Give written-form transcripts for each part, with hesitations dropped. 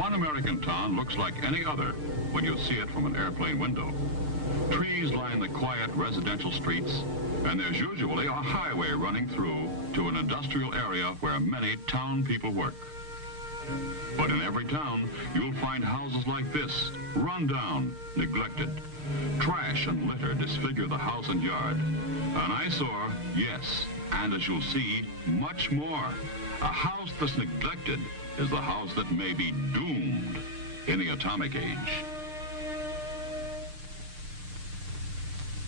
One American town looks like any other when you see it from an airplane window. Trees line the quiet residential streets, and there's usually a highway running through to an industrial area where many town people work. But in every town, you'll find houses like this, run down, neglected. Trash and litter disfigure the house and yard. An eyesore, yes, and as you'll see, much more. A house that's neglected is the house that may be doomed in the atomic age.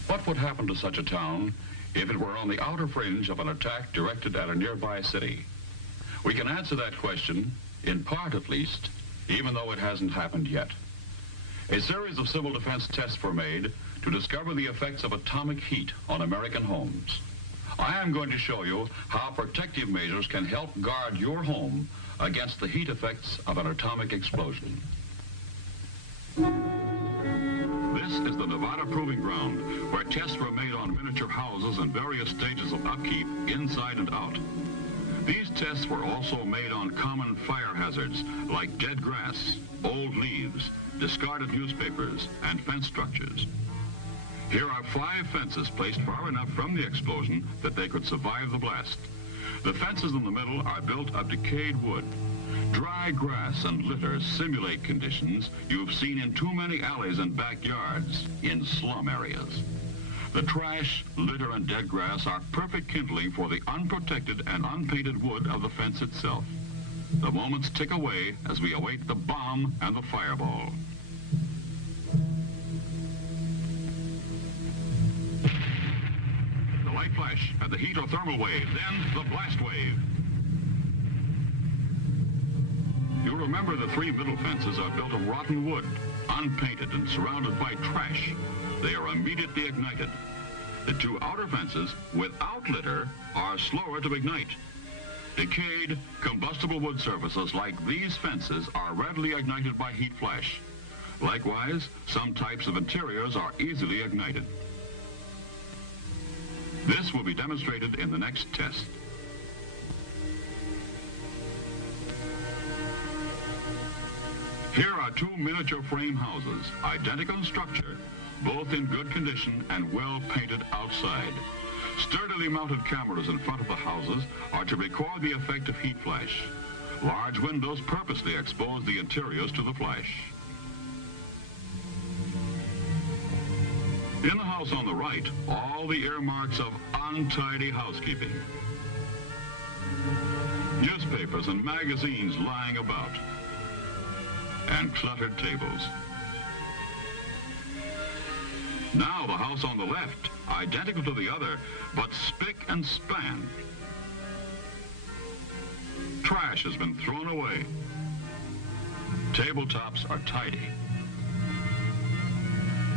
What would happen to such a town if it were on the outer fringe of an attack directed at a nearby city? We can answer that question, in part at least, even though it hasn't happened yet. A series of civil defense tests were made to discover the effects of atomic heat on American homes. I am going to show you how protective measures can help guard your home against the heat effects of an atomic explosion. This is the Nevada Proving Ground, where tests were made on miniature houses in various stages of upkeep, inside and out. These tests were also made on common fire hazards like dead grass, old leaves, discarded newspapers, and fence structures. Here are 5 fences placed far enough from the explosion that they could survive the blast. The fences in the middle are built of decayed wood. Dry grass and litter simulate conditions you've seen in too many alleys and backyards in slum areas. The trash, litter, and dead grass are perfect kindling for the unprotected and unpainted wood of the fence itself. The moments tick away as we await the bomb and the fireball. The light flash and the heat or thermal wave, then the blast wave. You'll remember the 3 middle fences are built of rotten wood, unpainted and surrounded by trash. They are immediately ignited. The 2 outer fences, without litter, are slower to ignite. Decayed, combustible wood surfaces like these fences are readily ignited by heat flash. Likewise, some types of interiors are easily ignited. This will be demonstrated in the next test. Here are 2 miniature frame houses, identical in structure, both in good condition and well painted outside. Sturdily mounted cameras in front of the houses are to record the effect of heat flash. Large windows purposely expose the interiors to the flash. In the house on the right, all the earmarks of untidy housekeeping. Newspapers and magazines lying about, and cluttered tables. Now the house on the left, identical to the other, but spick and span. Trash has been thrown away. Tabletops are tidy.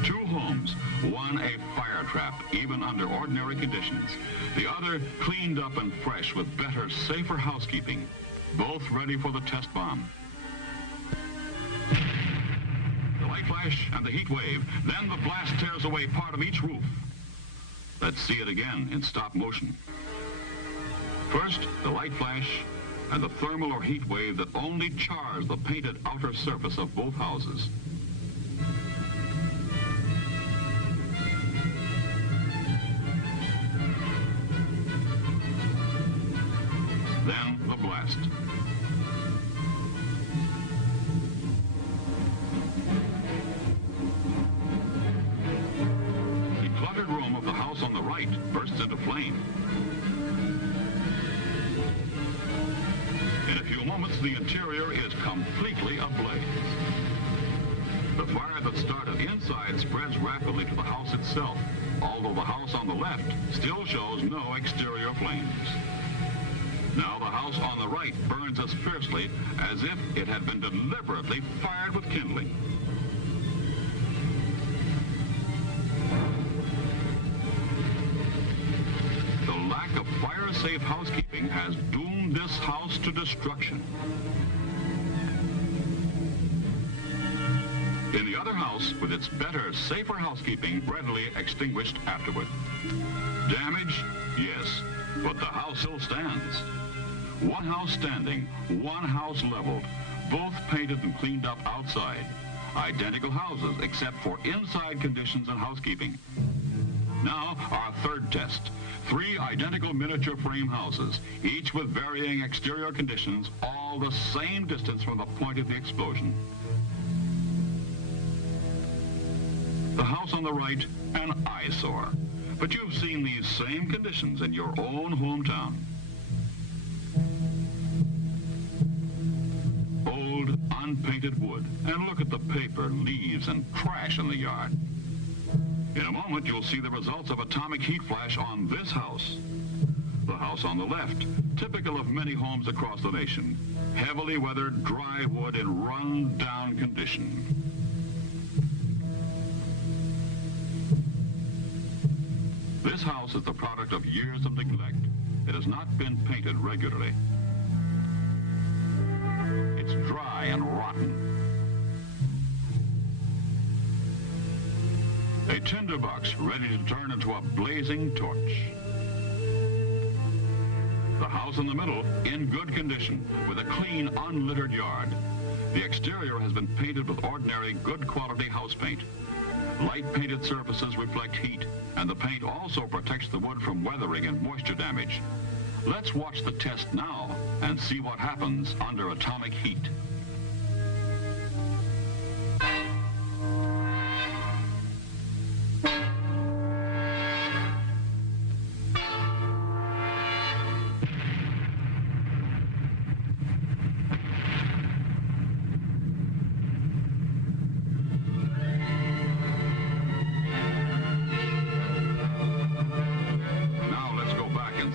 2 homes, one a fire trap, even under ordinary conditions. The other cleaned up and fresh with better, safer housekeeping. Both ready for the test bomb. The light flash and the heat wave, then the blast tears away part of each roof. Let's see it again in stop motion. First, the light flash and the thermal or heat wave that only chars the painted outer surface of both houses. Then the blast. The cluttered room of the house on the right bursts into flame. In a few moments, the interior is completely ablaze. The fire that started inside spreads rapidly to the house itself, although the house on the left still shows no exterior flames. Now the house on the right burns as fiercely as if it had been deliberately fired with kindling. The lack of fire-safe housekeeping has doomed this house to destruction. In the other house, with its better, safer housekeeping, readily extinguished afterward. Damage? Yes, but the house still stands. One house standing, one house leveled, both painted and cleaned up outside. Identical houses except for inside conditions and housekeeping. Now, our third test. 3 identical miniature frame houses, each with varying exterior conditions, all the same distance from the point of the explosion. The house on the right, an eyesore. But you've seen these same conditions in your own hometown. Old, unpainted wood. And look at the paper, leaves, and trash in the yard. In a moment, you'll see the results of atomic heat flash on this house. The house on the left, typical of many homes across the nation. Heavily weathered, dry wood in run-down condition. This house is the product of years of neglect. It has not been painted regularly. It's dry and rotten. A tinderbox ready to turn into a blazing torch. The house in the middle, in good condition, with a clean, unlittered yard. The exterior has been painted with ordinary, good quality house paint. Light painted surfaces reflect heat, and the paint also protects the wood from weathering and moisture damage. Let's watch the test now and see what happens under atomic heat.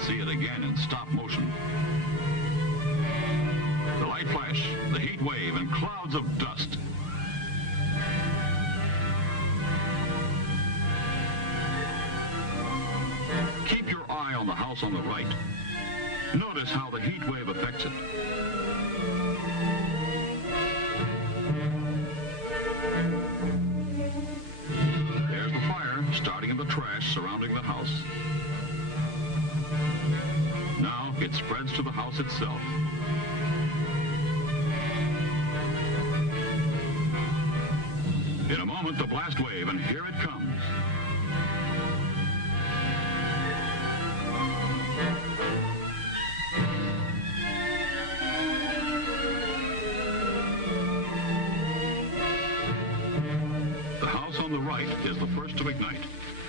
See it again in stop motion. The light flash, the heat wave, and clouds of dust. Keep your eye on the house on the right. Notice how the heat wave affects it. There's the fire starting in the trash surrounding the house. Now it spreads to the house itself. In a moment, the blast wave, and here it comes. The house on the right is the first to ignite.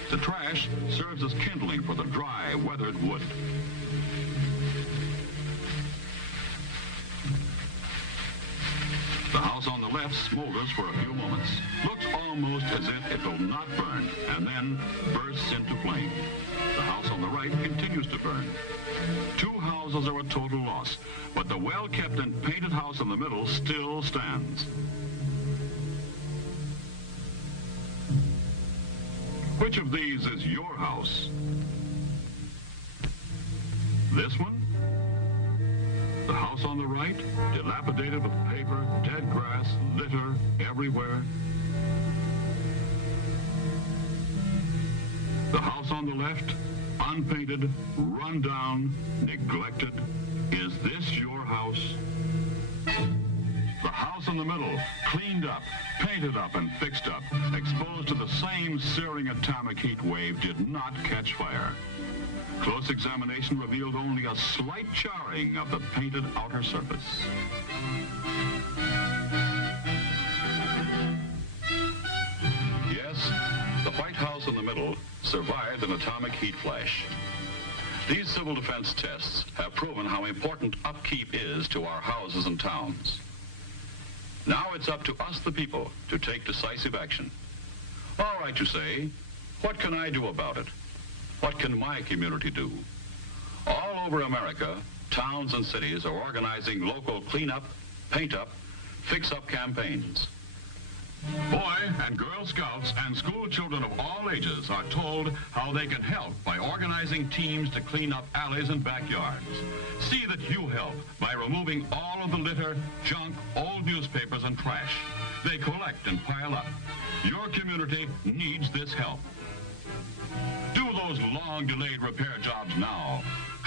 The trash serves as kindling for the dry, weathered wood. The house on the left smolders for a few moments. Looks almost as if it will not burn, and then bursts into flame. The house on the right continues to burn. 2 houses are a total loss, but the well-kept and painted house in the middle still stands. Which of these is your house? This one? The house on the right, dilapidated with paper, dead grass, litter everywhere. The house on the left, unpainted, run down, neglected. Is this your house? The house in the middle, cleaned up, painted up, and fixed up, exposed to the same searing atomic heat wave, did not catch fire. Close examination revealed only a slight charring of the painted outer surface. Yes, the White House in the middle survived an atomic heat flash. These civil defense tests have proven how important upkeep is to our houses and towns. Now it's up to us, the people, to take decisive action. All right, you say, what can I do about it? What can my community do? All over America, towns and cities are organizing local cleanup, paint-up, fix-up campaigns. Boy and Girl Scouts and school children of all ages are told how they can help by organizing teams to clean up alleys and backyards. See that you help by removing all of the litter, junk, old newspapers, and trash. They collect and pile up. Your community needs this help. Do those long-delayed repair jobs now.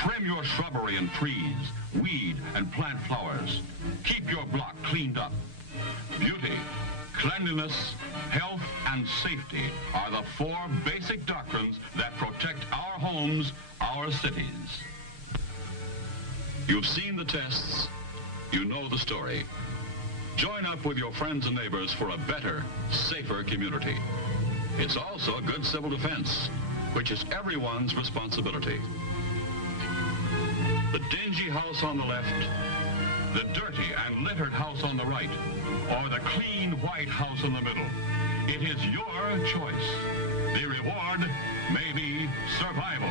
Trim your shrubbery and trees, weed and plant flowers. Keep your block cleaned up. Beauty, cleanliness, health, and safety are the 4 basic doctrines that protect our homes, our cities. You've seen the tests. You know the story. Join up with your friends and neighbors for a better, safer community. It's also good civil defense, which is everyone's responsibility. The dingy house on the left, the dirty and littered house on the right, or the clean white house in the middle. It is your choice. The reward may be survival.